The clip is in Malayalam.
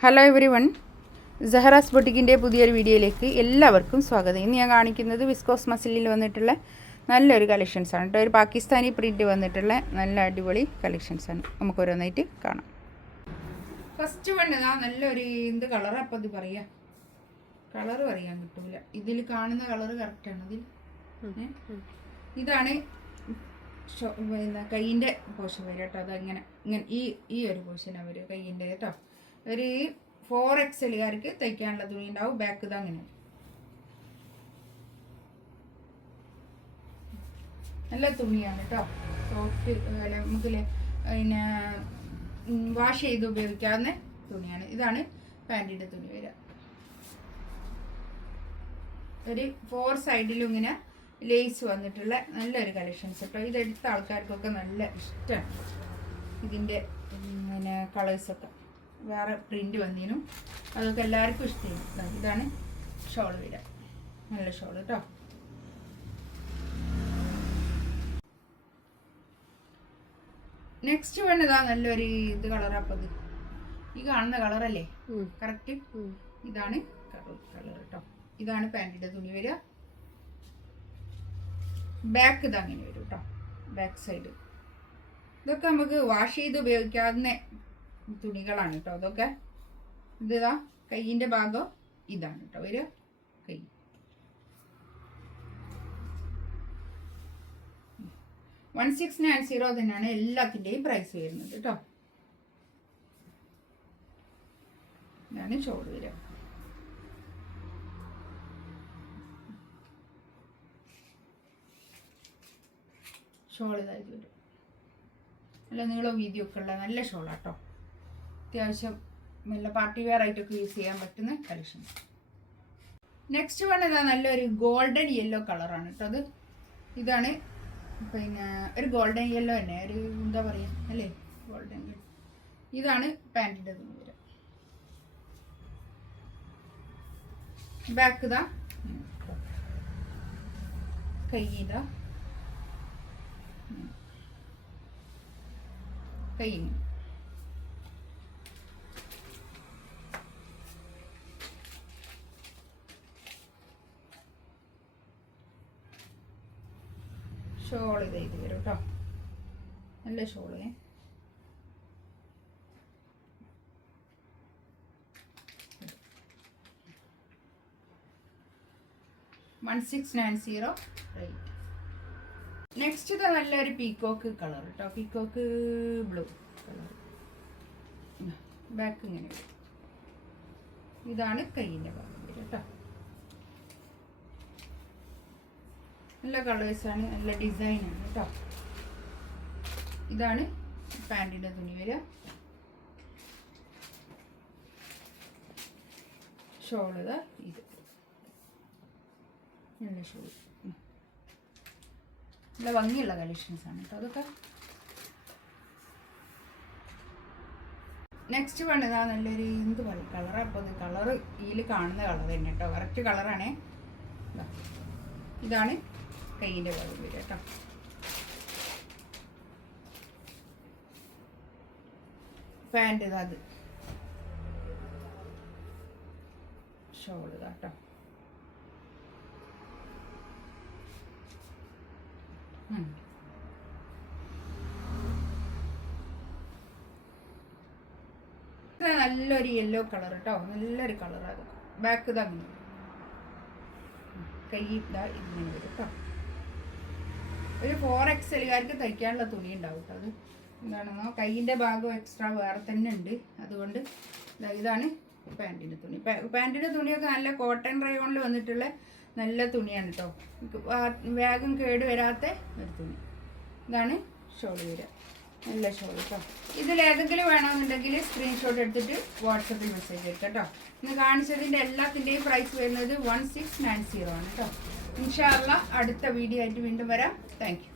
ഹലോ എവരി വൺ, സഹറാസ് ബൊട്ടിക്കിൻ്റെ പുതിയൊരു വീഡിയോയിലേക്ക് എല്ലാവർക്കും സ്വാഗതം. ഇന്ന് ഞാൻ കാണിക്കുന്നത് വിസ്കോസ് മസിലിൽ വന്നിട്ടുള്ള നല്ലൊരു കളക്ഷൻസാണ് കേട്ടോ. ഒരു പാകിസ്ഥാനി പ്രിൻറ്റ് വന്നിട്ടുള്ള നല്ല അടിപൊളി കളക്ഷൻസാണ്. നമുക്ക് ഓരോന്നായിട്ട് കാണാം. ഫസ്റ്റ് വേണ്ടതാ നല്ലൊരു എന്ത് കളറാണ് അപ്പോൾ ഇത് പറയുക, കളറ് പറയാൻ കിട്ടൂല. ഇതിൽ കാണുന്ന കളറ് കറക്റ്റാണ്. ഇതിൽ ഇതാണ് പിന്നെ കൈയിൻ്റെ പോഷൻ വരിക കേട്ടോ. അതങ്ങനെ ഇങ്ങനെ ഈ ഒരു പോഷനാണ് വരിക കൈയിൻ്റെ കേട്ടോ. ഒരു 4XLകാർക്ക് തയ്ക്കാനുള്ള തുണി ഉണ്ടാവും. ബാക്ക് ഇത് അങ്ങനെ നല്ല തുണിയാണ് കേട്ടോ. സോഫ്റ്റ് നമുക്ക് പിന്നെ വാഷ് ചെയ്ത് ഉപയോഗിക്കാവുന്ന തുണിയാണ്. ഇതാണ് പാൻറ്റിൻ്റെ തുണി വരിക. ഒരു 4 സൈഡിലും ഇങ്ങനെ ലേസ് വന്നിട്ടുള്ള നല്ലൊരു കളക്ഷൻസ് കേട്ടോ. ഇതെടുത്ത ആൾക്കാർക്കൊക്കെ നല്ല ഇഷ്ടമാണ്. ഇതിൻ്റെ പിന്നെ കളേഴ്സൊക്കെ വേറെ പ്രിൻ്റ് വന്നതിനും അതൊക്കെ എല്ലാവർക്കും ഇഷ്ടമാണ്. ഇതാണ് ഷോൾ വരിക, നല്ല ഷോൾ കേട്ടോ. നെക്സ്റ്റ് വേണ്ടതാ നല്ലൊരു ഇത് കളറാപ്പത്. ഈ കാണുന്ന കളറല്ലേ കറക്റ്റ്, ഇതാണ് കളർ കേട്ടോ. ഇതാണ് പാൻറ്റിൻ്റെ തുണി വരിക. ബാക്ക് ഇത് അങ്ങനെ വരും കേട്ടോ. ബാക്ക് സൈഡ് ഇതൊക്കെ നമുക്ക് വാഷ് ചെയ്ത് ഉപയോഗിക്കാവുന്ന തുണികളാണ് കേട്ടോ. അതൊക്കെ ഇതാ കൈയിൻ്റെ ഭാഗം ഇതാണ് കേട്ടോ ഒരു കൈ. $1690 തന്നെയാണ് എല്ലാത്തിൻ്റെയും പ്രൈസ് വരുന്നത് കേട്ടോ. ഇതാണ് ഷോൾ വരിക. ഷോൾ ഇതായിട്ട് വരും. നല്ല നീളം വീതിയൊക്കെ ഉള്ള നല്ല ഷോളാട്ടോ. അത്യാവശ്യം നല്ല പാർട്ടി വെയർ ആയിട്ടൊക്കെ യൂസ് ചെയ്യാൻ പറ്റുന്ന കളക്ഷൻ. നെക്സ്റ്റ് വേണ്ടതാ നല്ലൊരു ഗോൾഡൻ യെല്ലോ കളറാണ് കേട്ടോ. അത് ഇതാണ് പിന്നെ ഒരു ഗോൾഡൻ യെല്ലോ തന്നെ, ഒരു എന്താ പറയുക അല്ലേ, ഗോൾഡൻ യെല്ലോ. ഇതാണ് പാൻറ്റിൻ്റെ തുണി വരിക. ബാക്ക് ഇതാ കൈയിതാ കൈ ഷോൾ ഇത് വരും കേട്ടോ. നല്ല ഷോള്. $1690 റേറ്റ്. നെക്സ്റ്റ് ഇത് നല്ലൊരു പീക്കോക്ക് കളർ കേട്ടോ. Peacock blue colour. ബാക്ക് ഇങ്ങനെ വരും. ഇതാണ് കൈയിൻ്റെ ഭാഗം വരും കേട്ടോ. നല്ല കളേഴ്സാണ്, നല്ല ഡിസൈനാണ് കേട്ടോ. ഇതാണ് പാൻറ്റിൻ്റെ തുണി വരിക. ഷോൾ ഇതാ ഇത് നല്ല ഷോൾ. നല്ല ഭംഗിയുള്ള കളക്ഷൻസാണ് കേട്ടോ അതൊക്കെ. നെക്സ്റ്റ് വേണ്ടതാ നല്ലൊരു എന്ത് പറയും കളറാണ്. അപ്പോൾ അത് കളറ് ഇതിൽ കാണുന്ന കളർ തന്നെ കേട്ടോ. കറക്റ്റ് കളറാണേ. ഇതാണ് കൈയിൻ്റെ ഭാഗം വരിക കേട്ടോ. പാൻറ് ഇതാ അത് ഷോൾ ഇതാ കേട്ടോ. നല്ലൊരു യെല്ലോ കളർ കേട്ടോ. നല്ലൊരു കളറാണ്. ബാക്ക് ഇതാ അങ്ങനെ കൈ ഇതാ ഇങ്ങനെ വരും കേട്ടോ. ഒരു 4XLകാർക്ക് തയ്ക്കാനുള്ള തുണി ഉണ്ടാവും കേട്ടോ. അത് എന്താണെന്നോ കൈയിൻ്റെ ഭാഗം എക്സ്ട്രാ വേറെ തന്നെ ഉണ്ട്. അതുകൊണ്ട് ഇതാണ് പാൻറ്റിൻ്റെ തുണി. പാൻറ്റിൻ്റെ തുണിയൊക്കെ നല്ല കോട്ടൺ റയോണിൽ വന്നിട്ടുള്ള നല്ല തുണിയാണ് കേട്ടോ. വേഗം കേട് വരാത്ത ഒരു തുണി. ഇതാണ് ഷോൾ വരിക. നല്ല ഷോൾ കേട്ടോ. ഇതിലേതെങ്കിലും വേണമെന്നുണ്ടെങ്കിൽ സ്ക്രീൻഷോട്ട് എടുത്തിട്ട് വാട്സപ്പിൽ മെസ്സേജ് ചെയ്യും കേട്ടോ. ഇന്ന് കാണിച്ചതിൻ്റെ എല്ലാത്തിൻ്റെയും പ്രൈസ് വരുന്നത് $1690 ആണ് കേട്ടോ. ഇൻഷാ അല്ലാഹ് അടുത്ത വീഡിയോ ആയിട്ട് വീണ്ടും വരാം. Thank you.